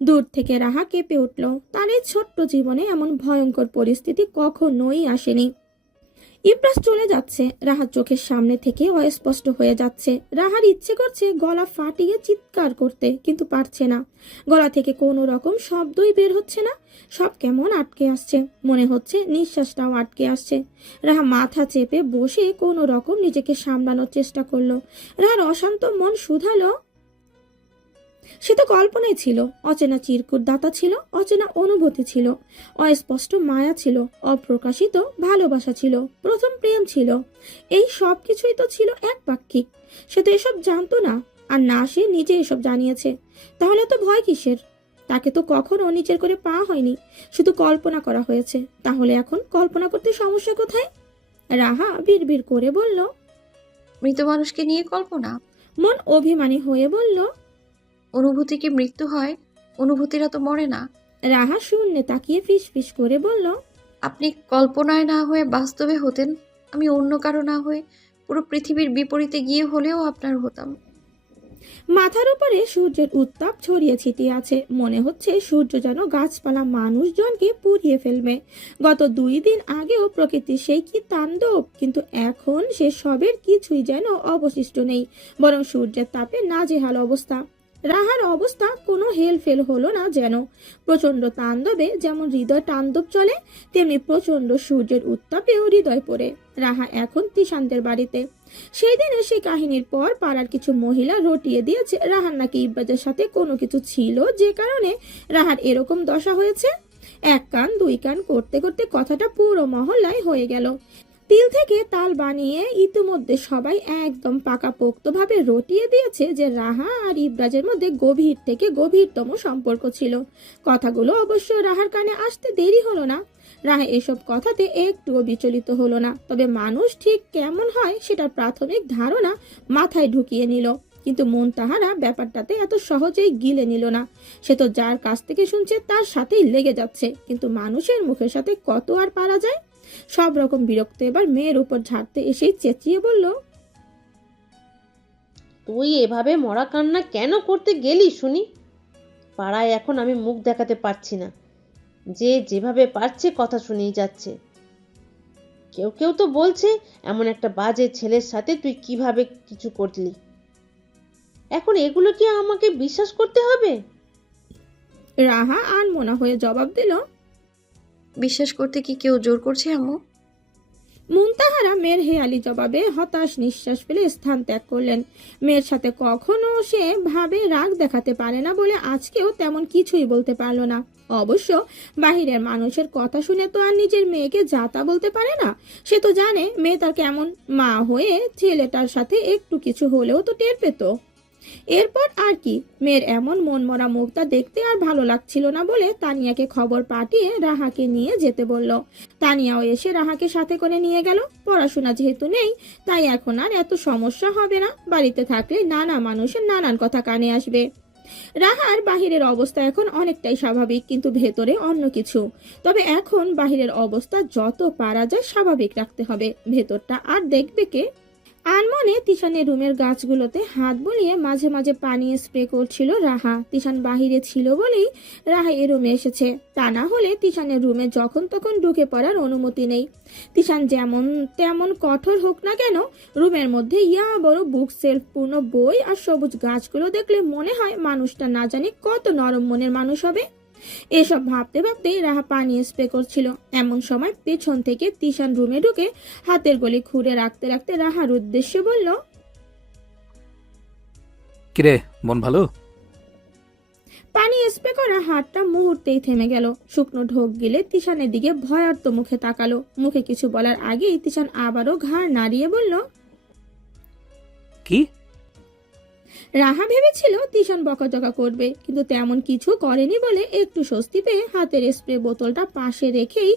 দূর থেকে রাহা কেঁপে উঠল। তার এই ছোট্ট জীবনে এমন ভয়ঙ্কর পরিস্থিতি কখনোই আসেনি। ইব্রাস চলে যাচ্ছে, রাহার চোখের সামনে থেকে অস্পষ্ট হয়ে যাচ্ছে। রাহার ইচ্ছে করছে গলা ফাটিয়ে চিৎকার করতে, কিন্তু পারছে না। গলা থেকে কোনো রকম শব্দই বের হচ্ছে না। সব কেমন আটকে আসছে, মনে হচ্ছে নিঃশ্বাসটাও আটকে আসছে। রাহা মাথা চেপে বসে কোনো রকম নিজেকে সামলানোর চেষ্টা করলো। রাহার অশান্ত মন শুধালো, সে তো কল্পনাই ছিল। অচেনা চিরকুট দাতা ছিল, অচেনা অনুভূতি ছিল, অস্পষ্ট মায়া ছিল, অপ্রকাশিত ভালোবাসা ছিল, প্রথম প্রেম ছিল। এই সব কিছুই তো ছিল একপাক্ষিক। সে তো এসব জানতো না, আর না সে নিজে এসব জানিয়েছে। তাহলে তো ভয় কিসের? তাকে তো কখনো নিজের করে পাওয়া হয়নি, শুধু কল্পনা করা হয়েছে। তাহলে এখন কল্পনা করতে সমস্যা কোথায়? রাহা বিড়বিড় করে বলল। মৃত মানুষকে নিয়ে কল্পনা? মন অভিমানী হয়ে বলল। অনুভূতি কি মৃত্যু হয়? অনুভূতিরা তো মরে না। রাহা শূন্যে তাকিয়ে ফিস ফিস করে বলল। আপনি কল্পনায় না হয়ে বাস্তবে হতেন, আমি অন্য কারো না হয়ে পুরো পৃথিবীর বিপরীতে গিয়ে হলেও আপনার হতাম। মাথার উপরে সূর্যের উত্তাপ ছড়িয়ে ছিটিয়ে আছে, মনে হচ্ছে সূর্য যেন গাছপালা মানুষজনকে পুড়িয়ে ফেলবে। গত 2 দিন আগেও প্রকৃতির সেই কি তাণ্ডব, কিন্তু এখন সে সবের কিছুই যেন অবশিষ্ট নেই, বরং সূর্যের তাপে নাজেহাল অবস্থা। রাহার অবস্থা কোনো হেলফেল হলো না যেন। প্রচন্ড তাণ্ডবে যেমন হৃদয় তাণ্ডব চলে, তেমনি প্রচন্ড সূর্যের উত্তাপেও হৃদয় পড়ে। রাহা এখন তিশানদের বাড়িতে। সেই দিনে সেই কাহিনীর পর পাড়ার কিছু মহিলা রটিয়ে দিয়েছে রাহার নাকি ইব্রাজের সাথে কোনো কিছু ছিল, যে কারণে রাহার এরকম দশা হয়েছে। এক কান দুই কান করতে করতে কথাটা পুরো মহল্লায় হয়ে গেল। তিল থেকে তাল বানিয়ে ইতিমধ্যে সবাই একদম পাকাপোক্তভাবে রটিয়ে দিয়েছে যে রাহা আর ইব্রাজের মধ্যে গভীর থেকে গভীরতম সম্পর্ক ছিল। কথাগুলো অবশ্য রাহার কানে আসতে দেরি হলো না। রাহা এসব কথাতে একটুও বিচলিত হলো না, তবে মানুষ ঠিক কেমন হয় সেটার প্রাথমিক ধারণা মাথায় ঢুকিয়ে নিল। কিন্তু মন তাহারা ব্যাপারটাতে এত সহজেই গিলে নিল না। সে তো যার কাছ থেকে শুনছে তার সাথেই লেগে যাচ্ছে, কিন্তু মানুষের মুখের সাথে কত আর পারা যায়। সব রকম বিরক্ত এবার মেয়ের উপর ঝাড়তে এসেই চেঁচিয়ে বলল। তুই এভাবে মরা কান্না কেন করতে গেলি শুনি? পাড়ায় এখন আমি মুখ দেখাতে পারছি না। যে যেভাবে পারছে কথা শুনেই যাচ্ছে। কেউ কেউ তো বলছে এমন একটা বাজে ছেলের সাথে তুই কিভাবে কিছু করলি। এখন এগুলো কি আমাকে বিশ্বাস করতে হবে? রাহা আনমনা হয়ে জবাব দিল। বিশ্বাস করতে কি কেউ জোর করছে আম্মু? মুনতাহারা মেয়ের হেয়ালি জবাবে হতাশ নিঃশ্বাস ফেলে স্থান ত্যাগ করলেন। মেয়ের সাথে কখনো সে ভাবে রাগ দেখাতে পারে না বলে আজকেও তেমন কিছুই বলতে পারলো না। অবশ্য বাহিরের মানুষের কথা শুনে তো আর নিজের মেয়েকে যাতা বলতে পারে না। সে তো জানে মেয়ে তার কেমন। মা হয়ে ছেলেটার সাথে একটু কিছু হলেও তো টের পেত। এরপর আর কি, মেয়ের এমন মনমরা মুখটা দেখতে আর ভালো লাগছিল না বলে তানিয়াকে খবর পাঠিয়ে রাহাকে নিয়ে যেতে বলল। তানিয়াও এসে রাহাকে সাথে করে নিয়ে গেল। পড়াশোনা যেহেতু নেই, তাই এখন আর এত সমস্যা হবে না। বাড়িতে থাকলে নানা মানুষের নানান কথা কানে আসবে। রাহার বাহিরের অবস্থা এখন অনেকটাই স্বাভাবিক, কিন্তু ভেতরে অন্য কিছু। তবে এখন বাহিরের অবস্থা যত পারা যায় স্বাভাবিক রাখতে হবে, ভেতরটা আর দেখবে কে? আনমনে তিশানের রুমের গাছগুলোতে হাত বুলিয়ে মাঝে মাঝে পানি স্প্রে করছিল রাহা। তিশান বাহিরে ছিল বলেই রাহা এ রুমে এসেছে, তা না হলে তিশানের রুমে যখন তখন ঢুকে পড়ার অনুমতি নেই। তিশান যেমন তেমন কঠোর হোক না কেন, রুমের মধ্যে ইয়া বড় বুক সেলফ পূর্ণ বই আর সবুজ গাছগুলো দেখলে মনে হয় মানুষটা না জানি কত নরম মনের মানুষ হবে। এসব ভাবতে ভাবতে রাহা পানি স্প্রে করছিল। এমন সময় পেছন থেকে তিশান রুমে ঢুকে হাতের গলি খুঁড়ে রাখতে রাখতে রাহার উদ্দেশ্যে বলল। কিরে, মন ভালো? পানি স্প্রে করা হাতটা মুহূর্তেই থেমে গেল। শুকনো ঢোক গিলে তিশানের দিকে ভয়ার্ত মুখে তাকালো। মুখে কিছু বলার আগেই তিশান আবারও ঘাড় নাড়িয়ে বলল। কি? রাহা ভেবেছিল তিশান বকাঝকা করবে, কিন্তু তেমন কিছু করেনি বলে একটু স্বস্তি পেয়ে হাতের স্প্রে বোতলটা পাশে রেখেই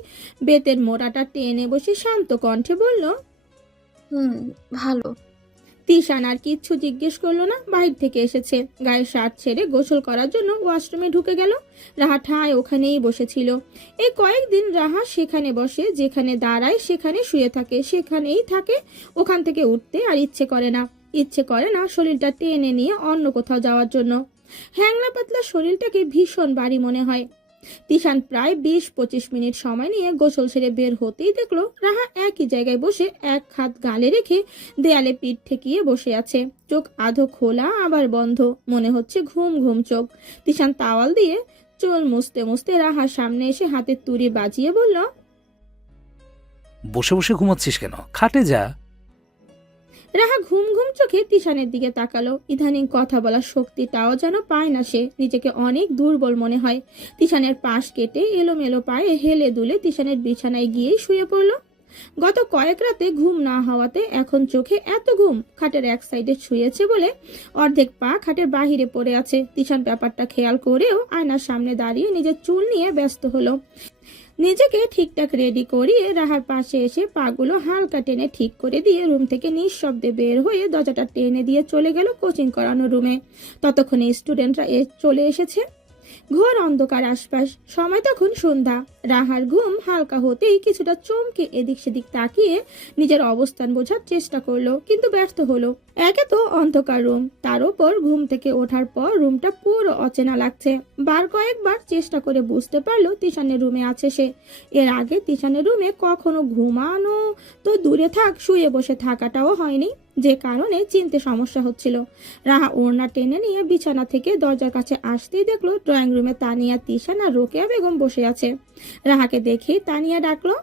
বেতের মোড়াটা টেনে বসে শান্ত কণ্ঠে বলল। ভালো। তিশান আর কিচ্ছু জিজ্ঞেস করলো না। বাহির থেকে এসেছে, গায়ে শার্ট ছেড়ে গোসল করার জন্য ওয়াশরুমে ঢুকে গেল। রাহা ঠায় ওখানেই বসেছিল। এই কয়েকদিন রাহা সেখানে বসে, যেখানে দাঁড়ায় সেখানে শুয়ে থাকে, সেখানেই থাকে। ওখান থেকে উঠতে আর ইচ্ছে করে না। ইচ্ছে করে না শরীরটা টেনে নিয়ে অন্য কোথাও যাওয়ার জন্য। হ্যাংলা পাতলা শরীরটাকে ভীষণ ভারী মনে হয়। তিশান প্রায় 20-25 মিনিট সময় নিয়ে গোসল সেরে বের হতেই দেখলো রাহা একই জায়গায় বসে এক হাত গালে রেখে দেয়ালে পিঠ ঠেকিয়ে বসে আছে। চোখ আধো খোলা আবার বন্ধ, মনে হচ্ছে ঘুম ঘুম চোখ। তিশান তাওয়াল দিয়ে চুল মুছতে মুছতে রাহার সামনে এসে হাতের তুড়ি বাজিয়ে বলল, বসে বসে ঘুমাচ্ছিস কেন? খাটে যা। রাহা ঘুম ঘুম চোখে তিশানের দিকে তাকালো। ইদানিং কথা বলার শক্তিটাও যেন পায় না সে, নিজেকে অনেক দুর্বল মনে হয়। তিশানের পাশ কেটে এলোমেলো পায়ে হেলে দুলে তিশানের বিছানায় গিয়েই শুয়ে পড়ল। গত কয়েক রাতে ঘুম না হওয়াতে এখন চোখে এত ঘুম। খাটের এক সাইডে শুয়েছে বলে অর্ধেক পা খাটের বাহিরে পড়ে আছে। তিশান ব্যাপারটা খেয়াল করেও আয়নার সামনে দাঁড়িয়ে নিজের চুল নিয়ে ব্যস্ত হলো। নিজেকে ঠিকঠাক রেডি করিয়ে রাহার পাশে এসে পাগুলো হালকা টেনে ঠিক করে দিয়ে রুম থেকে নিঃশব্দে বের হয়ে দরজাটা টেনে দিয়ে চলে গেল কোচিং করানোর রুমে। ততক্ষণে স্টুডেন্টরা চলে এসেছে। ঘোর অন্ধকার আশপাশ, সময় তখন সন্ধ্যা। রাহার ঘুম হালকা হতেই কিছুটা চমকে এদিক সেদিক তাকিয়ে নিজের অবস্থান বোঝার চেষ্টা করলো, কিন্তু ব্যর্থ হলো। একে তো অন্ধকার রুম, তার উপর ঘুম থেকে ওঠার পর রুমটা পুরো অচেনা লাগছে। কয়েকবার চেষ্টা করে বুঝতে পারলো তিশানের রুমে আছে সে। এর আগে তিশানের রুমে কখনো ঘুমানো তো দূরে থাক, শুয়ে বসে থাকাটাও হয়নি, যে কারণে চিনতে সমস্যা হচ্ছিল। রাহা ওড়না টেনে নিয়ে বিছানা থেকে দরজার কাছে আসতেই দেখলো ড্রয়িং রুমে তানিয়া, তিশান আর রোকেয়া বেগম বসে আছে। রাহাকে দেখেই তানিয়া ডাকলো,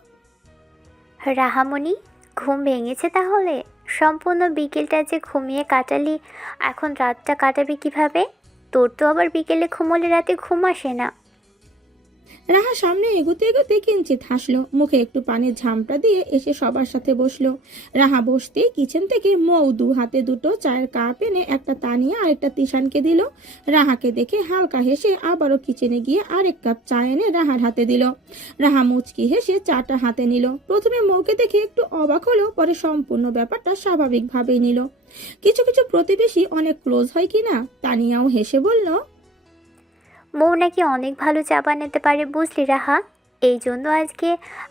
রাহামণি, ঘুম ভেঙেছে তাহলে? সম্পূর্ণ বিকেলটা যে ঘুমিয়ে কাটালি, এখন রাতটা কাটাবি কিভাবে? তোর তো আবার বিকেলে ঘুমোলে রাতে ঘুম আসে না। রাহা সামনে এগোতে এগোতে কিঞ্চিত হাসলো, মুখে একটু পানির ঝামটা দিয়ে এসে সবার সাথে বসলো। রাহা বসতেই কিচেন থেকে মৌ দু হাতে দুটো চায়ের কাপ এনে একটা তানিয়া আর একটা তিশানকে দিল। রাহাকে দেখে হালকা হেসে আবারও কিচেনে গিয়ে আরেক কাপ চা এনে রাহার হাতে দিল। রাহা মুচকি হেসে চাটা হাতে নিল। প্রথমে মৌকে দেখে একটু অবাক হলো, পরে সম্পূর্ণ ব্যাপারটা স্বাভাবিকভাবেই নিল। কিছু কিছু প্রতিবেশী অনেক ক্লোজ হয় কিনা। তানিয়াও হেসে বলল, মৌ নাকি অনেক ভালো চা বানাতে পারে, বুঝলি রাহা? এই জন্য আজকে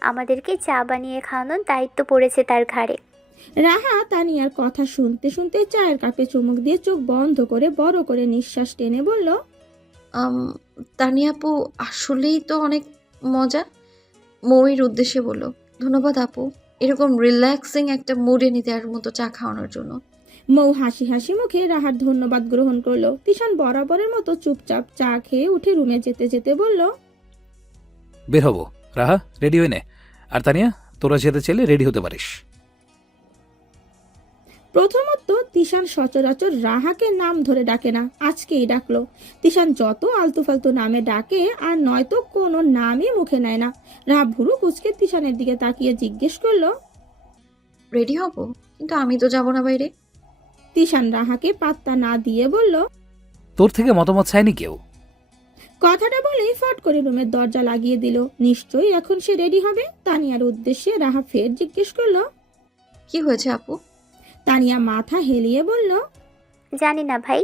আমাদেরকে চা বানিয়ে খাওয়ানোর দায়িত্ব পড়েছে তার ঘাড়ে। রাহা তানিয়ার কথা শুনতে শুনতে চায়ের কাপে চুমুক দিয়ে চোখ বন্ধ করে বড় করে নিঃশ্বাস টেনে বলল, তানিয়া আপু আসলেই তো অনেক মজা। মৌয়ের উদ্দেশ্যে বলল, ধন্যবাদ আপু, এরকম রিল্যাক্সিং একটা মুডে নিতে আর মতো চা খাওয়ানোর জন্য। মৌ হাসি হাসি মুখে রাহার ধন্যবাদ গ্রহণ করলো। তিশান বরাবরের মতো চুপচাপ চা খেয়ে উঠে রুমে যেতে যেতে বলল, বের হবো। রাহা, রেডি হয়ে নে। আর তানিয়া, তোরা যেতে চাইলে রেডি হতে পারিস। প্রথমত তিশান সচরাচর রাহাকে নাম ধরে ডাকে না, আজকেই ডাকলো। তিশান যত আলতু ফালতু নামে ডাকে আর নয়তো কোনো নামই মুখে নেয় না। রাহা ভুরু কুচকে তিশানের দিকে তাকিয়ে জিজ্ঞেস করলো, রেডি হব? কিন্তু আমি তো যাব না বাইরে। তিশান রাহাকে পাত্তা না দিয়ে বলল, তোর থেকে মতামত চায়নি কেউ। কথাটা বলেই ফট করে রুমের দরজা লাগিয়ে দিল। নিশ্চয়ই এখন সে রেডি হবে। তানিয়ার উদ্দেশ্যে রাহা ফের জিজ্ঞেস করলো, কি হয়েছে আপু? তানিয়া মাথা হেলিয়ে বলল, জানি না ভাই,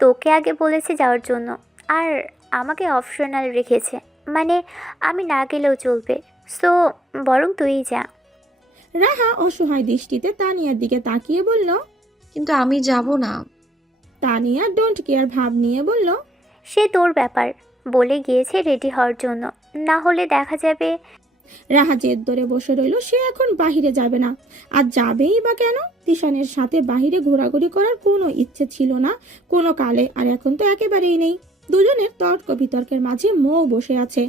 তোকে আগে বলেছে যাওয়ার জন্য, আর আমাকে অপশনাল রেখেছে, মানে আমি না গেলেও চলবে। সো বরং তুই যা। রাহা অসহায় দৃষ্টিতে তানিয়ার দিকে তাকিয়ে বলল। কিন্তু আমি যাব না। তানিয়া ডোন্ট কেয়ার ভাব নিয়ে বলল, সে তোর ব্যাপার, বলে গিয়েছে রেডি হওয়ার জন্য, না হলে দেখা যাবে। রাহা জেদ ধরে বসে রইল, সে এখন বাহিরে যাবে না। আর যাবেই বা কেন? তিশানের সাথে বাহিরে ঘোরাঘুরি করার কোনো ইচ্ছে ছিল না কোনো কালে, আর এখন তো একেবারেই নেই। দুজনের তর্ক বিতর্কের মাঝে মৌ বসে আছে।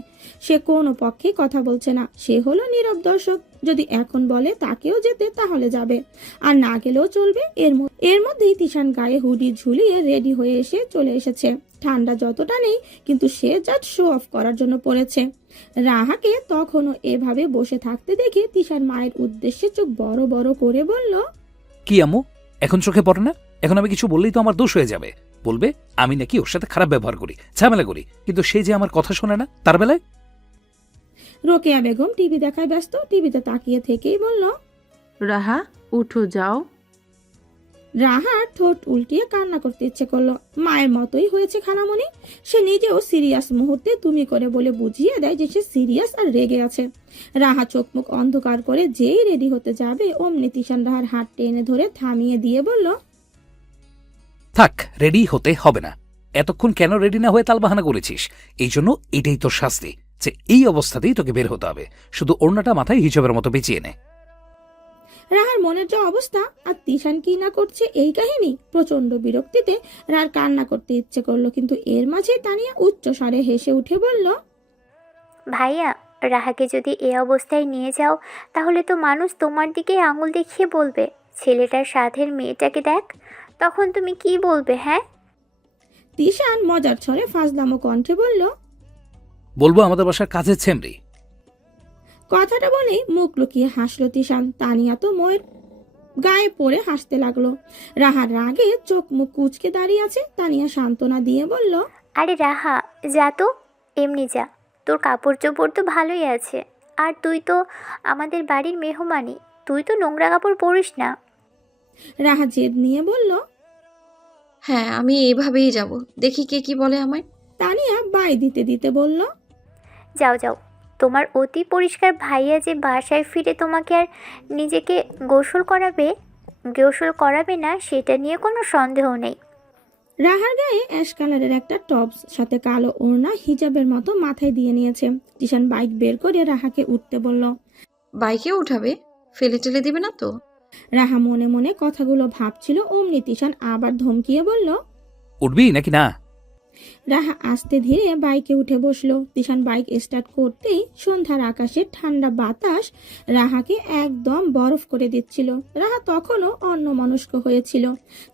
সে কোনো পক্ষে কথা বলছে না, সে হলো নীরব দর্শক। যদি এখন বলে তাকেও যেতে তাহলে যাবে, আর না গেলেও চলবে। এর মধ্যেই তিশান গায়ে হুডি ঝুলিয়ে রেডি হয়ে এসে চলে এসেছে। ঠান্ডা যতটা নেই, কিন্তু সে জাস্ট শো অফ করার জন্য পড়েছে। রাহাকে তখনও এভাবে বসে থাকতে দেখে তিশান মায়ের উদ্দেশ্যে চোখ বড় বড় করে বলল, কি আম্মু, এখন চোখে পড়ে না? এখন আমি কিছু বললেই তো আমার দোষ হয়ে যাবে। বলবে আমি নাকি ওর সাথে খারাপ ব্যবহার করি, ঝামেলা করি। কিন্তু সে যে আমার কথা শোনে না, তার বেলায়। রোকেয়া বেগম টিভি দেখায় ব্যস্ত। টিভিতে তাকিয়ে থেকেই বলল, রাহা, উঠো, যাও। রাহার ঠোঁট উল্টিয়ে কান্না করতে ইচ্ছে করলো। মায়ের মতোই হয়েছে খালামণি। সে নিজেও সিরিয়াস মুহূর্তে তুমি করে বলে বুঝিয়ে দেয় যে সে সিরিয়াস আর রেগে আছে। রাহা চোখ মুখ অন্ধকার করে যেই রেডি হতে যাবে, অমনি তিশান রাহার হাত টেনে ধরে থামিয়ে দিয়ে বলল, থাক, রেডি হতে হবে না। এতক্ষণ কেন রেডি না হয়ে তালবাহানা করেছিস? এই জন্য এটাই তোর শাস্তি, যে এই অবস্থাতেই তোকে বের হতে হবে। শুধু ওড়নাটা মাথায় হিসাবের মতো পেঁচিয়ে নে। রাহার মনের যে অবস্থা, আর তিশান কি না করছে এই কাহিনী। প্রচন্ড বিরক্তিতে রাহার কান্না করতে ইচ্ছে করলো, কিন্তু এর মাঝে তানিয়া উচ্চ স্বরে হেসে উঠে বলল, ভাইয়া, রাহাকে যদি এ অবস্থায় নিয়ে যাও তাহলে তো মানুষ তোমার দিকে আঙুল দেখিয়ে বলবে, ছেলেটার সাথের মেয়েটাকে দেখ। তখন তুমি কি বলবে? হ্যাঁ। তিশান মজার ছলে ফাজলামো কণ্ঠে বলল। বলবো আমাদের বাসার কাজের ছেমরি। কথাটা বলেই মুখ লুকিয়ে হাসলো তিশান। তানিয়া তো ময়ের গায়ে পড়ে হাসতে লাগলো। রাহার রাগে চোখ মুখ কুচকে দাঁড়িয়ে আছে। তানিয়া সান্ত্বনা দিয়ে বলল, আরে রাহা, যা তো, এমনি যা। তোর কাপড় চোপড় তো ভালোই আছে, আর তুই তো আমাদের বাড়ির মেহমানই, তুই তো নোংরা কাপড় পরিস না। রাহা জেদ নিয়ে বলল। হ্যাঁ, আমি এইভাবেই যাব, দেখি কে কি বলে আমায়। তানিয়া বাই দিতে দিতে বলল, যাও যাও, তোমার অতি পরিষ্কার ভাইয়া যে বাসায় ফিরে তোমাকে আর নিজেকে গোসল করাবে না সেটা নিয়ে কোনো সন্দেহ নেই। রাহার গায়ে অ্যাশ কালারের একটা টপস, সাথে কালো ওড়না হিজাবের মতো মাথায় দিয়ে নিয়েছে। তিশান বাইক বের করে রাহাকে উঠতে বলল। বাইকে উঠাবে? ফেলে টেলে দিবে না তো? রাহা মনে মনে কথাগুলো ভাবছিল, অমনি তিশান আবার ধমকিয়ে বলল। উঠবি নাকি না? রাহা আস্তে ধীরে বাইকে উঠে বসলো। তিশান বাইক স্টার্ট করতেই সন্ধ্যার আকাশের ঠান্ডা বাতাস রাহাকে একদম বরফ করে দিচ্ছিল। রাহা তখনও অন্যমনস্ক হয়েছিল।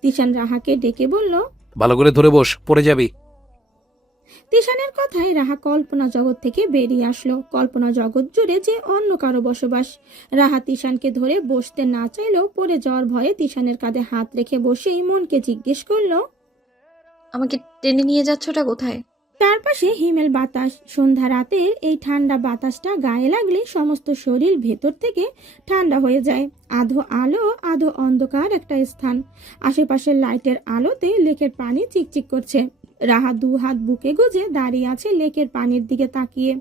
তিশান রাহাকে ডেকে বলল। ভালো করে ধরে বস, পড়ে যাবি। তিশানের কথায় রাহা কল্পনা জগৎ থেকে বেরিয়ে আসলো। কল্পনা জগৎ জুড়ে যে অন্য কারো বসবাস। রাহা তিশানকে ধরে বসতে না চাইলেও পড়ে যাওয়ার ভয়ে তিশানের কাঁধে হাত রেখে বসেই মনকে জিজ্ঞেস করলো, আমাকে টেনে নিয়ে যাচ্ছটা কোথায়? চারপাশে হিমেল বাতাস। সন্ধ্যা রাতের এই ঠান্ডা বাতাসটা গায়ে লাগলে সমস্ত শরীর ভেতর থেকে ঠান্ডা হয়ে যায়। আধো আলো আধো অন্ধকার একটা স্থান। আশেপাশের লাইটের আলোতে লেকের পানি চিকচিক করছে। রাহা দু হাত বুকে গুজে দাঁড়িয়ে আছে লেকের পানির দিকে তাকিয়ে।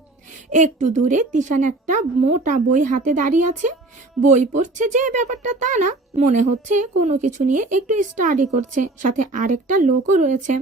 একটু দূরে তিশান একটা মোটা বই হাতে দাঁড়িয়ে আছে। বই পড়ছে যে ব্যাপারটা তা না, মনে হচ্ছে কোনো কিছু নিয়ে একটু স্টাডি করছে। সাথে আরেকটা লোকও রয়েছে।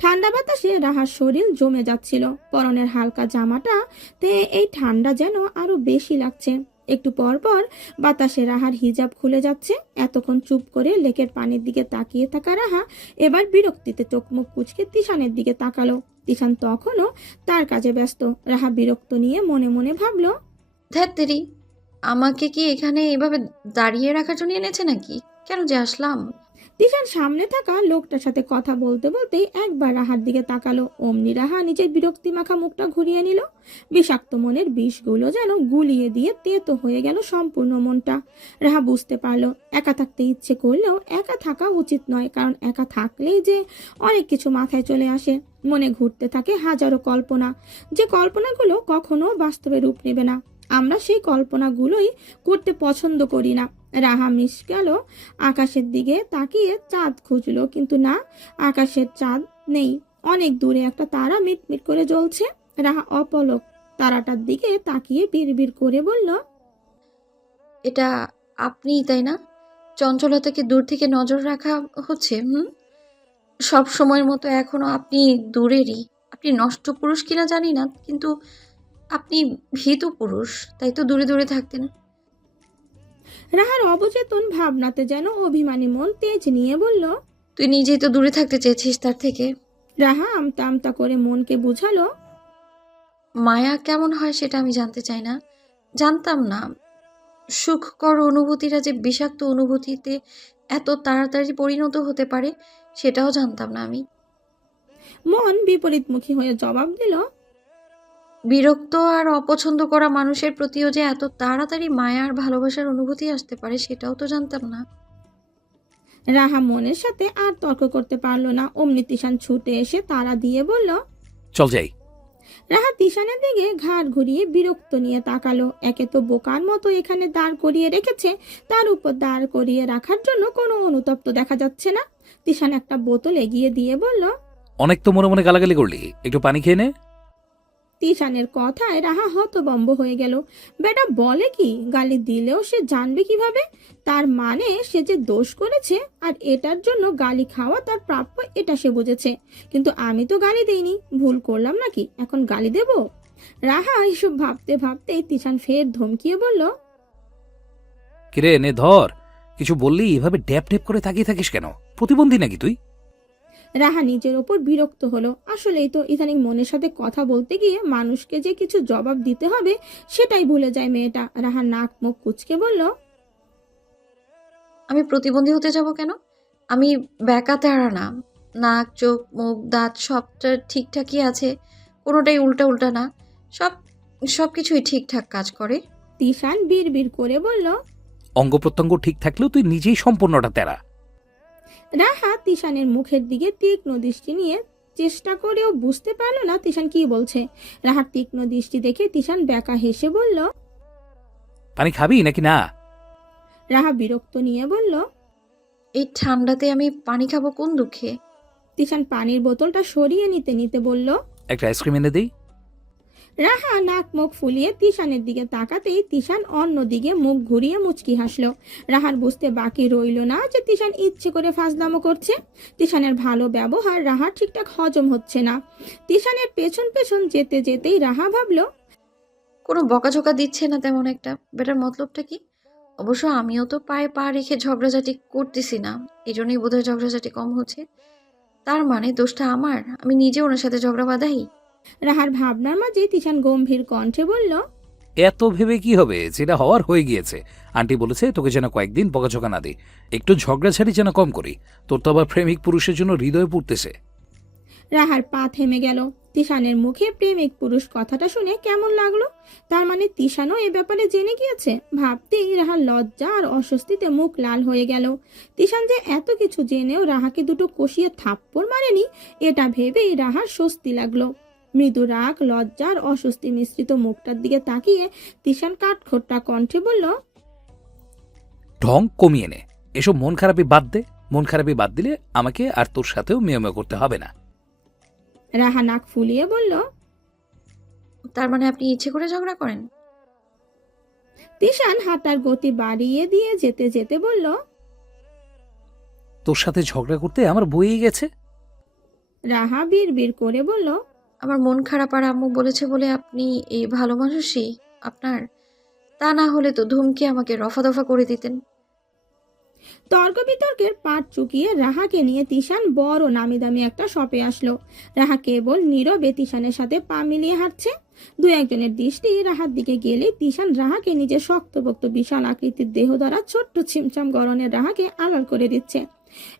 ঠান্ডা বাতাসে রাহার শরীর জমে যাচ্ছিল। পরনের হালকা জামাটা তে এই ঠান্ডা যেন আরো বেশি লাগছে। একটু পর পর বাতাসে রাহার হিজাব খুলে যাচ্ছে। এতক্ষণ চুপ করে লেকের পানির দিকে তাকিয়ে থাকা রাহা এবার বিরক্তিতে চোখ মুখ কুচকে তিশানের দিকে তাকালো। তিশান তখনও তার কাজে ব্যস্ত। রাহা বিরক্ত নিয়ে মনে মনে ভাবলো, ধ্যাত তেরি, আমাকে কি এখানে এভাবে দাঁড়িয়ে রাখার জন্য এনেছে নাকি? কেন যে আসলাম? তিশান সামনে থাকা লোকটার সাথে কথা বলতে বলতেই একবার রাহার দিকে তাকালো। অমনি রাহা নিজের বিরক্তি মাখা মুখটা ঘুরিয়ে নিল। বিষাক্ত মনের বিষগুলো যেন গুলিয়ে দিয়ে তেতো হয়ে গেল সম্পূর্ণ মনটা। রাহা বুঝতে পারলো একা থাকতে ইচ্ছে করলেও একা থাকা উচিত নয়, কারণ একা থাকলেই যে অনেক কিছু মাথায় চলে আসে। মনে ঘুরতে থাকে হাজারো কল্পনা, যে কল্পনাগুলো কখনো বাস্তবে রূপ নেবে না। আমরা সেই কল্পনাগুলোই করতে পছন্দ করি না। রাহা মিশ গেল আকাশের দিকে তাকিয়ে চাঁদ খুঁজলো, কিন্তু না, আকাশের চাঁদ নেই। অনেক দূরে একটা তারা মিটমিট করে জ্বলছে। রাহা অপলক তারাটার দিকে তাকিয়ে বিড়বিড় করে বলল, এটা আপনিই তাই না? চঞ্চলতাকে দূর থেকে নজর রাখা হচ্ছে। সব সময়ের মতো এখনো আপনি দূরেরই। আপনি নষ্ট পুরুষ কিনা জানি না, কিন্তু আপনি ভীতু পুরুষ, তাই তো দূরে দূরে থাকতেন। রাহার অবচেতন ভাবনাতে যেন অভিমানী মন তেজ নিয়ে বলল। তুই নিজেই তো দূরে থাকতে চেয়েছিস তার থেকে। রাহা আমতা আমতা করে মনকে বুঝালো, মায়া কেমন হয় সেটা আমি জানতে চাই না, জানতাম না। সুখকর অনুভূতিরা যে বিষাক্ত অনুভূতিতে এত তাড়াতাড়ি পরিণত হতে পারে সেটাও জানতাম না আমি। মন বিপরীতমুখী হয়ে জবাব দিল, বিরক্ত আর অপছন্দ করা মানুষের প্রতিও যে এত তাড়াতাড়ি মায়া আর ভালোবাসার অনুভূতি আসতে পারে সেটাও তো জানতাম না। রাহা মনের সাথে আর তর্ক করতে পারলো না। অমনি তিশান ছুটে এসে তারা দিয়ে বলল। চল যাই। রাহা তিশানের দিকে ঘাড় ঘুরিয়ে বিরক্ত নিয়ে তাকালো। একে তো বোকার মতো এখানে দাঁড় করিয়ে রেখেছে, তার উপর দাঁড় করিয়ে রাখার জন্য কোনো অনুতপ্ত দেখা যাচ্ছে না। তিশান একটা বোতল এগিয়ে দিয়ে বলল, অনেক তো মনে মনে গালাগালি করলি, একটু পানি খেয়ে নে। তিশানের কথায় রাহা হতবম্ব হয়ে গেল। বেটা বলে কি, গালি দিলেও সে জানবে কিভাবে? তার মানে সে যে দোষ করেছে আর এটার জন্য গালি খাওয়া তার প্রাপ্য, এটা সে বুঝেছে। কিন্তু আমি তো গালি দেইনি, ভুল করলাম নাকি এখন গালি দেব? রাহা এসব ভাবতে ভাবতেই তিশান ফের ধমকিয়ে বলল, কিরে নে ধর, কিছু বললি এভাবে ড্যাপ ড্যাপ করে তাকিয়ে থাকিস কেন? প্রতিবন্ধী নাকি তুই? রাহা নিজের ওপর বিরক্ত হলো। আসলেই তো ইদানিং মনের সাথে কথা বলতে গিয়ে মানুষকে যে কিছু জবাব দিতে হবে সেটাই ভুলে যায় মেয়েটা। রাহা নাক মুখ কুঁচকে বলল, আমি প্রতিবন্ধী হতে যাব কেন? আমি ব্যাকাতেরা না। নাক, চোখ, মুখ, দাঁত সবটা ঠিকঠাকই আছে। কোনোটাই উল্টা উল্টা না। সব সবকিছুই ঠিকঠাক কাজ করে। তিশান বিড়বিড় করে বলল। অঙ্গ প্রত্যঙ্গ ঠিক থাকলেও তুই নিজেই সম্পূর্ণটা তেরা। রাহা তিশানের মুখের দিকে তীক্ষ্ণ দৃষ্টি নিয়ে চেষ্টা করেও বুঝতে পারল না তিশান কি বলছে। রাহার তীক্ষ্ণ দৃষ্টি দেখে তিশান ব্যাকা হেসে বলল। পানি খাবি নাকি না? রাহা বিরক্ত নিয়ে বলল। এই ঠান্ডাতে আমি পানি খাবো কোন দুঃখে? তিশান পানির বোতলটা সরিয়ে নিতে নিতে বলল। একটা আইসক্রিম এনে দেই? রাহা নাক মুখ ফুলিয়ে তিশানের দিকে তাকাতেই তিশান অন্যদিকে মুখ ঘুরিয়ে মুচকি হাসলো। রাহার বুঝতে বাকি রইল না যে তিশান ইচ্ছে করে ফাজলামো করছে। তিশানের ভালো ব্যবহার রাহার ঠিকঠাক হজম হচ্ছে না। তিশানের পেছন পেছন যেতে যেতেই রাহা ভাবলো, কোনো বকাঝকা দিচ্ছে না তেমন একটা। বেটার মতলবটা কি? অবশ্য আমিও তো পায়ে পা রেখে ঝগড়াঝাটি করতেছি না। এই জন্যই বোধহয় ঝগড়াঝাটি কম হচ্ছে। তার মানে দোষটা আমার। আমি নিজে ওনার সাথে ঝগড়া বাঁধাই। রাহার ভাবনার মাঝে তিশান গম্ভীর কণ্ঠে বলল। এত ভেবে কি হবে? যেটা হওয়ার হয়ে গিয়েছে। আন্টি বলেছে তোকে যেন কয়েকদিন বকাঝকা না দিই, একটু ঝগড়াঝাড়ি যেন কম করি। তোর তো আবার প্রেমিক পুরুষের জন্য হৃদয়ে পড়তেছে। রাহার পা থেমে গেল। তিশানের মুখে প্রেমিক পুরুষ কথাটা শুনে কেমন লাগলো? তার মানে তিশানও এ ব্যাপারে জেনে গিয়েছে। ভাবতেই রাহার লজ্জা আর অস্বস্তিতে মুখ লাল হয়ে গেল। তিশান যে এত কিছু জেনেও রাহাকে দুটো কষিয়ে থাপ্পড় মারেনি, এটা ভেবেই রাহার স্বস্তি লাগলো। মৃদু রাগ, লজ্জা আর অস্বস্তি মিশ্রিত মুখটার দিকে তাকিয়ে তিশান কাঠখোট্টা কণ্ঠে বলল। ঢং কমিয়ে নে, এসব মন খারাপি বাদ দে। মন খারাপি বাদ দিলে আমাকে আর তোর সাথেও মেয়ে করতে হবে না। রাহা নাক ফুলিয়ে বলল। তার মানে আপনি ইচ্ছে করে ঝগড়া করেন? তিশান হাঁটার গতি বাড়িয়ে দিয়ে যেতে যেতে বলল। তোর সাথে ঝগড়া করতে আমার বইয়ে গেছে। রাহা বিড়বিড় করে বলল। আমার মন খারাপ আর আম্মু বলেছে বলে আপনি এই ভালো মানুষই আপনার? তা না হলে তো ধুমকে আমাকে রফা দফা করে দিতেন। তর্ক বিতর্কের পাট চুকিয়ে রাহাকে নিয়ে তিশান বড় নামি দামি একটা শপে আসলো। রাহা কেবল নীরবে তিশানের সাথে পা মিলিয়ে হাঁটছে। দু একজনের দৃষ্টি রাহার দিকে গেলে তিশান রাহাকে নিজের শক্তপোক্ত বিশাল আকৃতির দেহ দ্বারা ছোট্ট ছিমছাম গরনের রাহাকে আড়াল করে দিচ্ছে।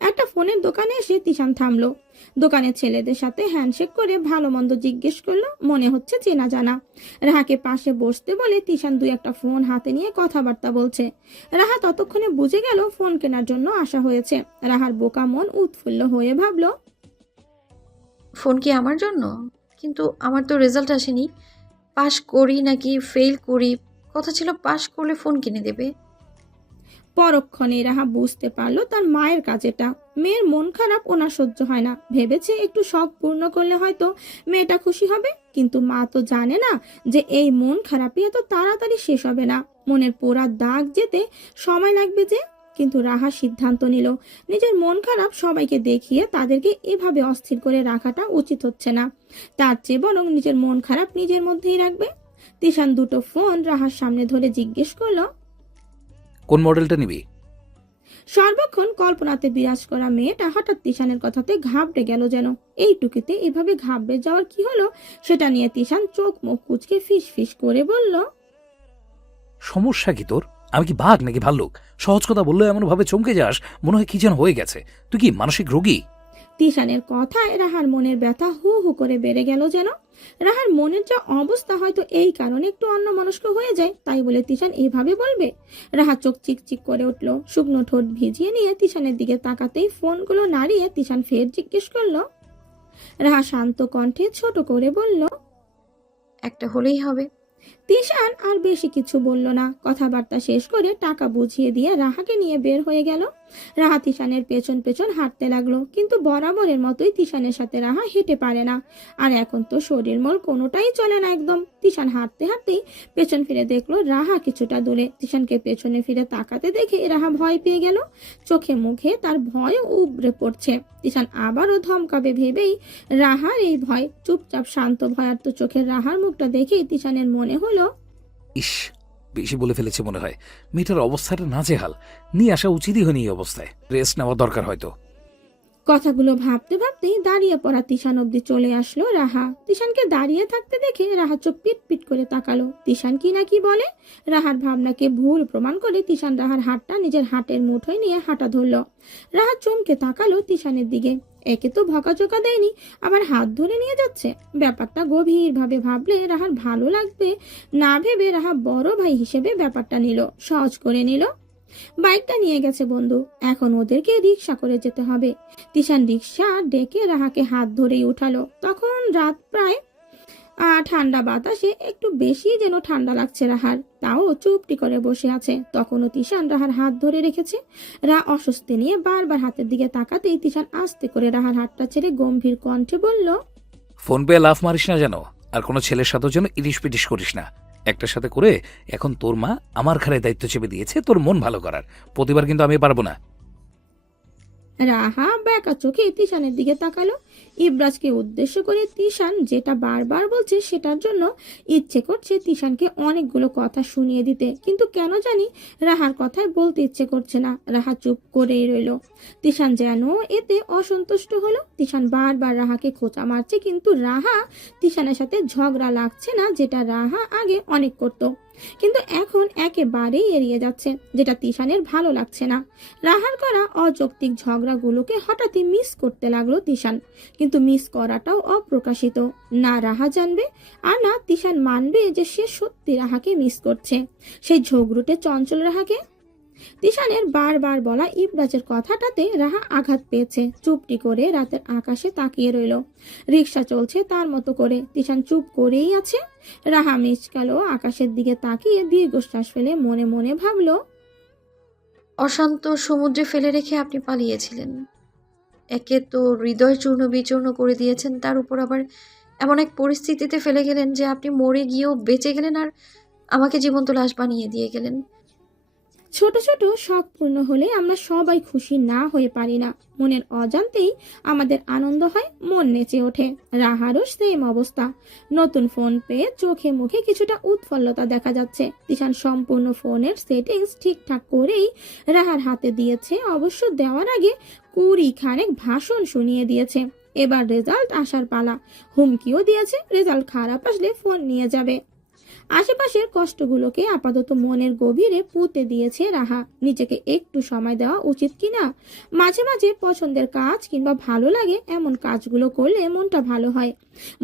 একটা ফোনের দোকানে এসে তিশান থামলো। দোকানের ছেলেদের সাথে হ্যান্ডশেক করে ভালো মন্দ জিজ্ঞেস করলো। মনে হচ্ছে চেনা জানা। রাহাকে পাশে বসতে বলে তিশান দুই একটা ফোন হাতে নিয়ে কথাবার্তা বলছে। রাহা ততক্ষণে বুঝে গেল ফোন কেনার জন্য আসা হয়েছে। রাহার বোকা মন উৎফুল্ল হয়ে ভাবলো, ফোন কি আমার জন্য? কিন্তু আমার তো রেজাল্ট আসেনি। পাশ করি নাকি ফেল করি, কথা ছিল পাশ করলে ফোন কিনে দেবে। পরক্ষণে রাহা বুঝতে পারলো তার মায়ের কাজেটা। মেয়ের মন খারাপ ওনার সহ্য হয় না। ভেবেছে একটু শখ পূর্ণ করলে হয়তো মেয়েটা খুশি হবে। কিন্তু মা তো জানে না যে এই মন খারাপই এত তাড়াতাড়ি শেষ হবে না। মনের পোড়া দাগ যেতে সময় লাগবে যে। কিন্তু রাহা সিদ্ধান্ত নিল নিজের মন খারাপ সবাইকে দেখিয়ে তাদেরকে এভাবে অস্থির করে রাখাটা উচিত হচ্ছে না। তার চেয়ে বরং নিজের মন খারাপ নিজের মধ্যেই রাখবে। তিশান দুটো ফোন রাহার সামনে ধরে জিজ্ঞেস করলো, কোন মডেলটা নিবি? সর্বক্ষণ কল্পনাতে বিরাজ করা মেয়েটা হঠাৎ তিশানের কথাতে ঘাবড়ে গেল যেন। এইটুকুতে এভাবে ঘাবড়ে যাওয়ার কি হলো সেটা নিয়ে তিশান চোখ মুখ কুচকে ফিস ফিস করে বলল। সমস্যা কি তোর? আমি কি বাঘ নাকি ভাল্লুক? সহজ কথা বললে এমন ভাবে চমকে যাস, মনে হয় কি যেন হয়ে গেছে। তুই কি মানসিক রোগী? তিশানের কথায় রাহার মনের ব্যথা হু হু করে বেড়ে গেল যেন। রাহার মনের যা অবস্থা হয়তো এই কারণে একটু অন্যমনস্ক হয়ে যায়, তাই বলে তিশান এভাবে বলবে? রাহা চোখ চিকচিক করে উঠল। শুকনো ঠোঁট ভিজিয়ে নিয়ে তিশানের দিকে তাকাতেই ফোনগুলো নাড়িয়ে তিশান ফের জিজ্ঞেস করলো। রাহা শান্ত কণ্ঠে ছোট করে বলল, একটা হলেই হবে। তিশান আর বেশি কিছু বলল না। কথাবার্তা শেষ করে টাকা বুঝিয়ে দিয়ে রাহাকে নিয়ে বের হয়ে গেল। রাহা তিশানের পেছন পেছন হাঁটতে লাগলো, কিন্তু বরাবরের মতোই তিশানের সাথে রাহা হেঁটে পারে না। আর এখন তো শরীর মন কোনোটাই চলে না একদম। তিশান হাঁটতে হাঁটতেই পেছন ফিরে দেখলো রাহা কিছুটা দূরে। তিশানকে পেছনে ফিরে তাকাতে দেখে রাহা ভয় পেয়ে গেল। চোখে মুখে তার ভয় উবড়ে পড়ছে। তিশান আবারও ধমকাবে ভেবেই রাহার এই ভয়। চুপচাপ শান্ত ভয়ার্ত চোখের রাহার মুখটা দেখেই তিশানের মনে হলো, ইস, বেশি বলে ফেলেছে মনে হয়। মেয়েটার অবস্থাটা নাজেহাল, নিয়ে আসা উচিতই হয়নি এই অবস্থায়। রেস্ট নেওয়া দরকার হয়তো। কথাগুলো ভাবতে ভাবতেই দাঁড়িয়ে পড়া তিশান অব্দি চলে আসলো রাহা। তিশানকে দাঁড়িয়ে থাকতে দেখে রাহা চোখ পিট পিট করে তাকালো। তিশান কি না কি বলে। রাহার ভাবনাকে ভুল প্রমাণ করে তিশান রাহার হাতটা নিজের হাতের মুঠোয় নিয়ে হাঁটা ধরলো। রাহা চমকে তাকালো তিশানের দিকে। একে তো ভকাচোকা দেয়নি, আবার হাত ধরে নিয়ে যাচ্ছে। ব্যাপারটা গভীর ভাবে ভাবলে রাহার ভালো লাগবে না ভেবে রাহা বড় ভাই হিসেবে ব্যাপারটা নিল, সহজ করে নিল। বাইকটা নিয়ে গেছে বন্ধু, এখন ওদেরকে রিক্সা করে যেতে হবে। তিশান রিক্সা ডেকে রাহাকে হাত ধরেই উঠালো। তখন রাত প্রায়। ঠান্ডা বাতাসে একটু বেশি যেন ঠান্ডা লাগছে রাহার, তাও চুপটি করে বসে আছে। তখনও তিশান রাহার হাত ধরে রেখেছে। অস্বস্তি নিয়ে বারবার হাতের দিকে তাকাতেই তিশান আস্তে করে রাহার হাতটা ছেড়ে গম্ভীর কণ্ঠে বলল, ফোন পেয়ে লাফ মারিস না যেন, আর কোনো ছেলের সাথেও যেন ইটিস পিটিস করিস না। একটার সাথে করে এখন তোর মা আমার ঘাড়ে দায়িত্ব চেপে দিয়েছে তোর মন ভালো করার। প্রতিবার কিন্তু আমি পারবো না। রাহা ব্যাকা চোখে তিশানের দিকে তাকালো। ইব্রাজকে উদ্দেশ্য করে তিশান যেটা বারবার বলছে সেটার জন্য ইচ্ছে করছে তিশানকে অনেকগুলো কথা শুনিয়ে দিতে, কিন্তু কেন জানি রাহার কথায় বলতে ইচ্ছে করছে না। রাহা চুপ করেই রইল। তিশান যেন এতে অসন্তুষ্ট হলো। তিশান বারবার রাহাকে খোঁচা মারছে, কিন্তু রাহা তিশানের সাথে ঝগড়া লাগছে না, যেটা রাহা আগে অনেক করতো, কিন্তু এখন একেবারেই এড়িয়ে যাচ্ছে, যেটা তিশানের ভালো লাগছে না। রাহার করা অযৌক্তিক ঝগড়াগুলোকে হঠাৎই মিস করতে লাগলো তিশান, কিন্তু মিস করাটাও অপ্রকাশিত। না রাহা জানবে আর না তিশান মানবে যে সে সত্যি রাহাকে মিস করছে, সেই ঝগড়ুটে চঞ্চল রাহাকে। তিশানের বারবার বলা ইবরাজের কথাটাতে রাহা আঘাত পেয়েছে। চুপটি করে রাতের আকাশে তাকিয়ে রইল। রিক্সা চলছে তার মতো করে, তিশান চুপ করেই আছে। রাহা মিচকালো আকাশের দিকে তাকিয়ে দীর্ঘশ্বাস ফেলে মনে মনে ভাবলো, অশান্ত সমুদ্রে ফেলে রেখে আপনি পালিয়েছিলেন। একে তো হৃদয় চূর্ণ বিচূর্ণ করে দিয়েছেন, তার উপর আবার এমন এক পরিস্থিতিতে ফেলে গেলেন যে আপনি মরে গিয়েও বেঁচে গেলেন, আর আমাকে জীবন্ত লাশ বানিয়ে দিয়ে গেলেন। ছোট ছোট শখ পূর্ণ হলে আমরা সবাই খুশি না হয়ে পারি না। মনের অজান্তেই আমাদের আনন্দ হয়, মন নেচে ওঠে। রাহারও সেম অবস্থা। নতুন ফোন পেয়ে চোখে মুখে কিছুটা উৎফুল্লতা দেখা যাচ্ছে। তিশান সম্পূর্ণ ফোনের সেটিংস ঠিকঠাক করেই রাহার হাতে দিয়েছে। অবশ্য দেওয়ার আগে 20 খানেক ভাষণ শুনিয়ে দিয়েছে। এবার রেজাল্ট আসার পালা। হুমকিও দিয়েছে রেজাল্ট খারাপ আসলে ফোন নিয়ে যাবে। আশেপাশের কষ্টগুলোকে আপাতত মনের গভীরে পুঁতে দিয়েছে রাহা। নিজেকে একটু সময় দেওয়া উচিত কিনা। মাঝে মাঝে পছন্দের কাজ কিংবা ভালো লাগে এমন কাজগুলো করলে মনটা ভালো হয়।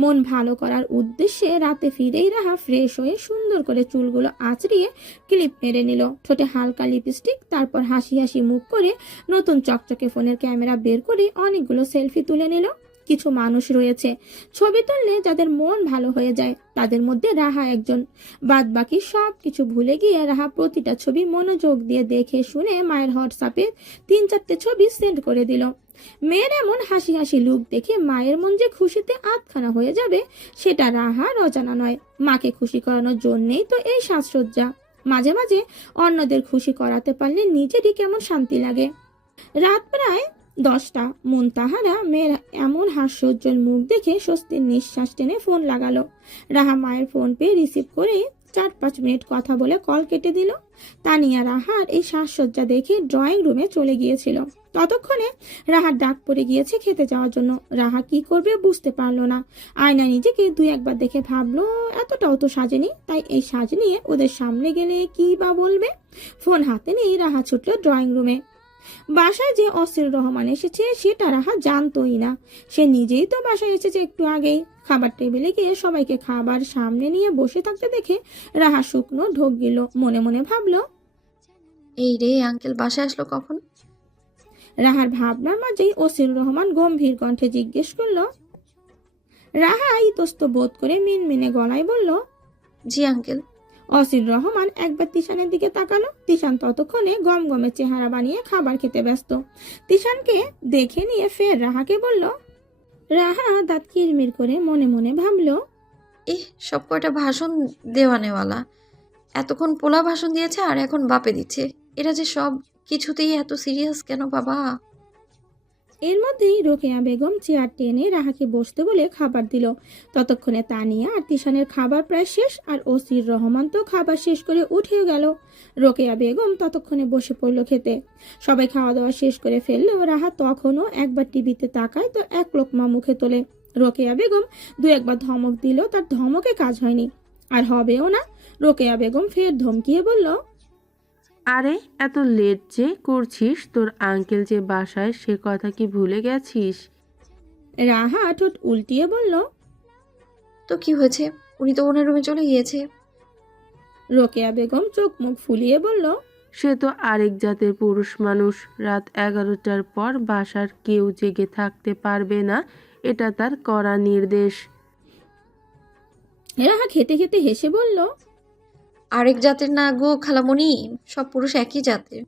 মন ভালো করার উদ্দেশ্যে রাতে ফিরেই রাহা ফ্রেশ হয়ে সুন্দর করে চুলগুলো আঁচড়িয়ে ক্লিপ মেরে নিল। ঠোঁটে হালকা লিপস্টিক, তারপর হাসি হাসি মুখ করে নতুন চকচকে ফোনের ক্যামেরা বের করে অনেকগুলো সেলফি তুলে নিল। কিছু মানুষ রয়েছে ছবি তুললে যাদের মন ভালো হয়ে যায়, তাদের মধ্যে রাহা একজন। বাদ বাকি সব কিছু ভুলে গিয়ে রাহা প্রতিটা ছবি মনোযোগ দিয়ে দেখে শুনে মায়ের হোয়াটসঅ্যাপে 3-4টে ছবি সেন্ড করে দিল। মেয়ের এমন হাসি হাসি লুক দেখে মায়ের মন যে খুশিতে আধখানা হয়ে যাবে সেটা রাহার অজানা নয়। মাকে খুশি করানোর জন্যেই তো এই সাজসজ্জা। মাঝে মাঝে অন্যদের খুশি করাতে পারলে নিজেরই কেমন শান্তি লাগে। রাত প্রায় 10টা। মুনতাহারা মেয়ের এমন হাস্যোজ্জ্বল মুখ দেখে স্বস্তির নিঃশ্বাস টেনে ফোন লাগালো। রাহা মায়ের ফোন পেয়ে রিসিভ করে 4-5 মিনিট কথা বলে কল কেটে দিল। তানিয়া রাহার এই সাজসজ্জা দেখে ড্রয়িং রুমে চলে গিয়েছিল। ততক্ষণে রাহার ডাক পড়ে গিয়েছে খেতে যাওয়ার জন্য। রাহা কি করবে বুঝতে পারলো না। আয়না নিজেকে 2-1 বার দেখে ভাবলো এতটাও তো সাজেনি, তাই এই সাজ নিয়ে ওদের সামনে গেলে কি বা বলবে। ফোন হাতে নিয়ে রাহা ছুটলো ড্রয়িং রুমে। বাসায় যে অসির রহমান এসেছে সেটা রাহা জানতোই না। সে নিজেই তো বাসায় এসেছে একটু আগেই। খাবার টেবিলে গিয়ে সবাইকে খাবার সামনে নিয়ে বসে থাকতে দেখে রাহা শুকনো ঢোক গেল। মনে মনে ভাবলো, এই রে, আঙ্কেল বাসায় আসলো কখন? রাহার ভাবনার মাঝেই অসির রহমান গম্ভীর কণ্ঠে জিজ্ঞেস করলো। রাহা ইতস্ত বোধ করে মিনমিনে গলায় বলল, জি আঙ্কেল। অসির রহমান একবার তিশানের দিকে তাকালো। তিশান ততক্ষণে গমগমে চেহারা বানিয়ে খাবার খেতে ব্যস্ত। তিশানকে দেখে নিয়ে ফের রাহাকে বলল। রাহা দাঁত কিরমির করে মনে মনে ভাবলো, সব কয়টা ভাষণ দেওয়া নেওয়ালা। এতক্ষণ পোলা ভাষণ দিয়েছে আর এখন বাপে দিচ্ছে। এরা যে সব কিছুতেই এত সিরিয়াস কেন বাবা? এর মধ্যেই রোকেয়া বেগম চেয়ার টেনে রাহাকে বসতে বলে খাবার দিল। ততক্ষণে তানিয়া আর তিশানের খাবার প্রায় শেষ, আর ওসির রহমান তো খাবার শেষ করে উঠেও গেল। রোকেয়া বেগম ততক্ষণে বসে পড়ল খেতে। সবাই খাওয়া দাওয়া শেষ করে ফেললেও রাহা তখনও একবার টিভিতে তাকায় তো এক লোকমা মুখে তোলে। রোকেয়া বেগম দু একবার ধমক দিল, তার ধমকে কাজ হয়নি, আর হবেও না। রোকেয়া বেগম ফের ধমকিয়ে বলল, আরে এত লেট যে করছিস, তোর আঙ্কেল যে বাসায় সে কথা কি ভুলে গেছিস? রাহা ঠোঁট উল্টিয়ে বলল। তো কি হয়েছে? উনি তো ওনার রুমে চলে গিয়েছে। রোকেয়া বেগম চোখ মুখ ফুলিয়ে বলল, সে তো আরেক জাতের পুরুষ মানুষ। রাত 11টার পর বাসার কেউ জেগে থাকতে পারবে না, এটা তার কড়া নির্দেশ। রাহা খেতে খেতে হেসে বলল, আরেক জাতের না গো খালামণি, সব পুরুষ একই জাতের।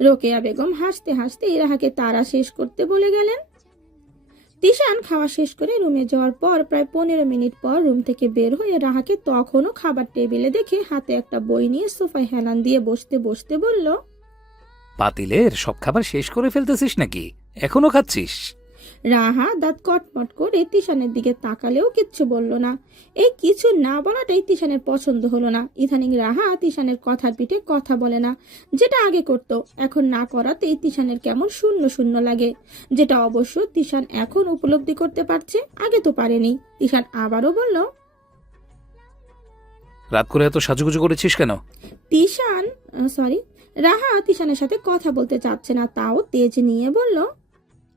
রোকেয়া বেগম হাসতে হাসতে রাহাকে তাড়া শেষ করতে বলে গেলেন। তিশান খাওয়া শেষ করে রুমে যাওয়ার পর প্রায় 15 মিনিট পর রুম থেকে বের হয়ে রাহাকে তখনও খাবার টেবিলে দেখে হাতে একটা বই নিয়ে সোফায় হেলান দিয়ে বসতে বসতে বলল, পাতিলের সব খাবার শেষ করে ফেলতেছিস নাকি? এখনো খাচ্ছিস? রাহা দাঁত কটমট করে তিশানের দিকে তাকালেও কিচ্ছু বলল না। এই কিছু না বলাটাই তিশানের পছন্দ হলো না। ইদানিং রাহা তিশানের কথার পিঠে কথা বলে না, যেটা আগে করত। এখন না করাতেই তিশানের কেমন শূন্য শূন্য লাগে, যেটা অবশ্য তিশান এখন উপলব্ধি করতে পারছে, আগে তো পারেনি। তিশান আবারও বলল, রাত করে এত সাজুগুজু করেছিস কেন? রাহা তিশানের সাথে কথা বলতে চাচ্ছে না, তাও তেজ নিয়ে বলল,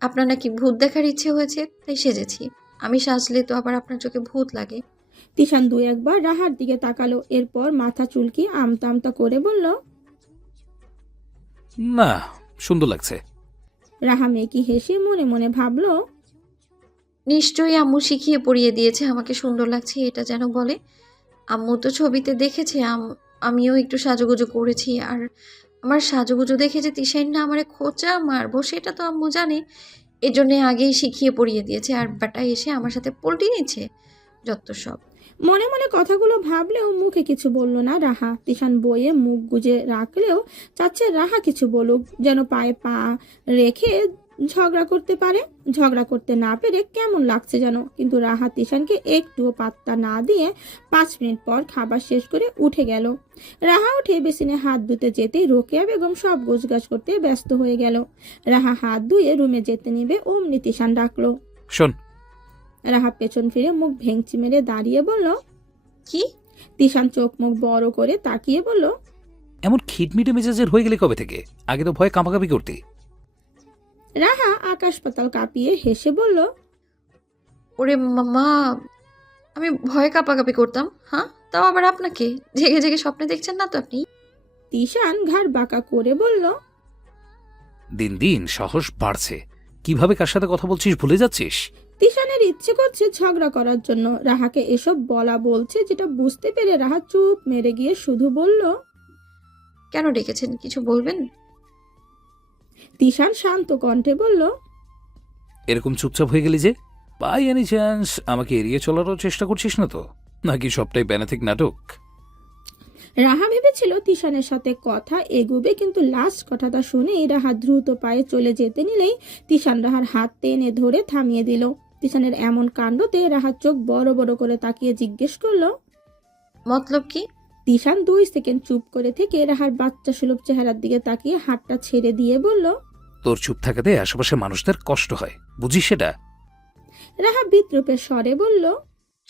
আপনার নাকি ভূত দেখার ইচ্ছে হয়েছে, তাই সেজেছি। আমি সাজলে তো আবার আপনার চোখে ভূত লাগে। তিশান দু একবার রাহার দিকে তাকালো, এরপর মাথা চুলকি আমতা আমতা করে বলল, না, সুন্দর লাগছে। রাহা মেকি হেসে মনে মনে ভাবলো, নিশ্চয়ই আম্মু শিখিয়ে পড়িয়ে দিয়েছে আমাকে সুন্দর লাগছে এটা যেন বলে। আম্মু তো ছবিতে দেখেছে, আমিও একটু সাজুগুজু করেছি, আর আমার সাজুগুজু দেখে যে তিশাইন না আমারে খোঁচা মারবো সেটা তো আম্মু জানে। এজন্যে আগেই শিখিয়ে পড়িয়ে দিয়েছে, আর বেটা এসে আমার সাথে পল্টি নিচ্ছে, যত সব। মনে মনে কথাগুলো ভাবলেও মুখে কিছু বলল না রাহা। তিশান বইয়ে মুখ গুজে রাখলেও চাচ্ছে রাহা কিছু বলুক, যেন পায়ে পা রেখে ঝগড়া করতে পারে। ঝগড়া করতে না পেরে কেমন লাগছে যেন। কিন্তু রাহা তিশানকে একটুও পাত্তা না দিয়ে 5 মিনিট পর খাবার শেষ করে উঠে গেল। রাহা উঠে বেসিনে হাত ধুতে যেতেই রোকেয়া বেগম সব গোছগাছ করতে ব্যস্ত হয়ে গেল। রাহা হাত ধুয়ে রুমে যেতে নেবে অমনি তিশান ডাকলো। শোন। রাহা পেছন ফিরে মুখ ভেঙচি মেরে দাঁড়িয়ে বলল, কি? তিশান চোখ মুখ বড় করে তাকিয়ে বলল, এমন খিটমিটে মেজাজের হয়ে গেলে কবে থেকে? আগে তো ভয়ে কাঁপাকাঁপি করতে। রাহা আকাশ পাতাল কাঁপিয়ে হেসে বলল, ওরে মা, আমি ভয়ে কাঁপাকাঁপি করতাম? হ্যাঁ, তাও আবার আপনাকে? জেগে জেগে স্বপ্নে দেখছেন না তো আপনি? তিশান ঘাড় বাঁকা করে বলল, দিন দিন সাহস বাড়ছে। কিভাবে কার সাথে কথা বলছিস ভুলে যাচ্ছিস? তিশানের ইচ্ছে করছে ঝগড়া করার জন্য। রাহাকে এসব বলা বলছে, যেটা বুঝতে পেরে রাহা চুপ মেরে গিয়ে শুধু বলল, কেন ডেকেছেন, কিছু বলবেন? তিশান শান্ত কণ্ঠে বলল, এরকম চুপচাপ হয়ে গেলি যে? বাই এনি চান্স আমাকে এড়িয়ে চলারও চেষ্টা করছিস না তো? নাকি সবটাই ব্যানাথিক নাটক? রাহা ভেবেছিল তিশানের সাথে কথা এগুবে, কিন্তু লাস্ট কথাটা শুনেই রাহা দ্রুত পায়ে চলে যেতে নিলেই তিশান রাহার হাত টেনে ধরে থামিয়ে দিল। তিশানের এমন কাণ্ডতে রাহার চোখ বড় বড় করে তাকিয়ে জিজ্ঞেস করলো, মতলব কি? তিশান 2 সেকেন্ড চুপ করে থেকে রাহার বাচ্চা সুলভ চেহারার দিকে তাকিয়ে হাতটা ছেড়ে দিয়ে বলল, তোর চুপ থাকাতে আশেপাশে মানুষদের কষ্ট হয়, বুঝিস সেটা? রাহা বিদ্রুপের স্বরে বলল,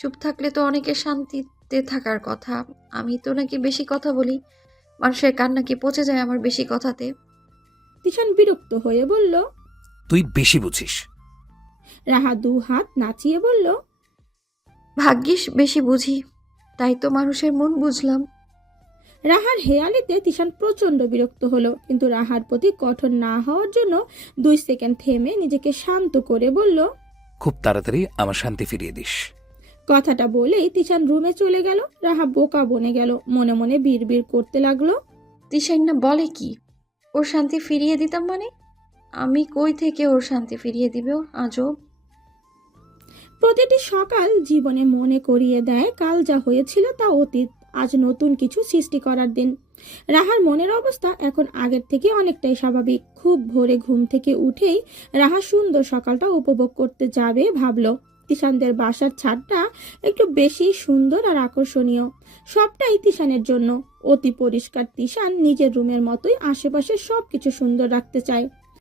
চুপ থাকলে তো অনেকের শান্তিতে থাকার কথা। আমি তো নাকি বেশি কথা বলি, মানুষের কান নাকি পচে যায় আমার বেশি কথাতে। তিশান বিরক্ত হয়ে বলল। তুই বেশি বুঝিস। রাহা 2 হাত নাচিয়ে বলল, ভাগ্যিস বেশি বুঝি, তাই তো মানুষের মন বুঝলাম। রাহার হেয়ালিতে তিশান প্রচন্ড বিরক্ত হলো, কিন্তু রাহার প্রতি কঠোর না হওয়ার জন্য 2 সেকেন্ড থেমে নিজেকে শান্ত করে বলল, খুব তাড়াতাড়ি আমার শান্তি ফিরিয়ে দিস। কথাটা বলেই তিশান রুমে চলে গেল। রাহা বোকা বনে গেল, মনে মনে বিড়বিড় করতে লাগলো। তিশাইন না বলে কি ওর শান্তি ফিরিয়ে দিতাম মানে? আমি কই থেকে ওর শান্তি ফিরিয়ে দিব আজব। প্রতিটি সকাল জীবনে মনে করিয়ে দেয় কাল যা হয়েছিল তা অতীত, আজ নতুন কিছু সৃষ্টি করার দিন। রাহার মনের অবস্থা এখন আগের থেকে অনেকটাই স্বাভাবিক। খুব ভোরে ঘুম থেকে উঠেই রাহা সুন্দর সকালটা উপভোগ করতে যাবে ভাবলো। তিশানদের বাসার ছাদটা একটু বেশি সুন্দর আর আকর্ষণীয়, সবটাই তিশানের জন্য। অতি পরিষ্কার তিশান নিজের রুমের মতোই আশেপাশে সবকিছু সুন্দর রাখতে চায়।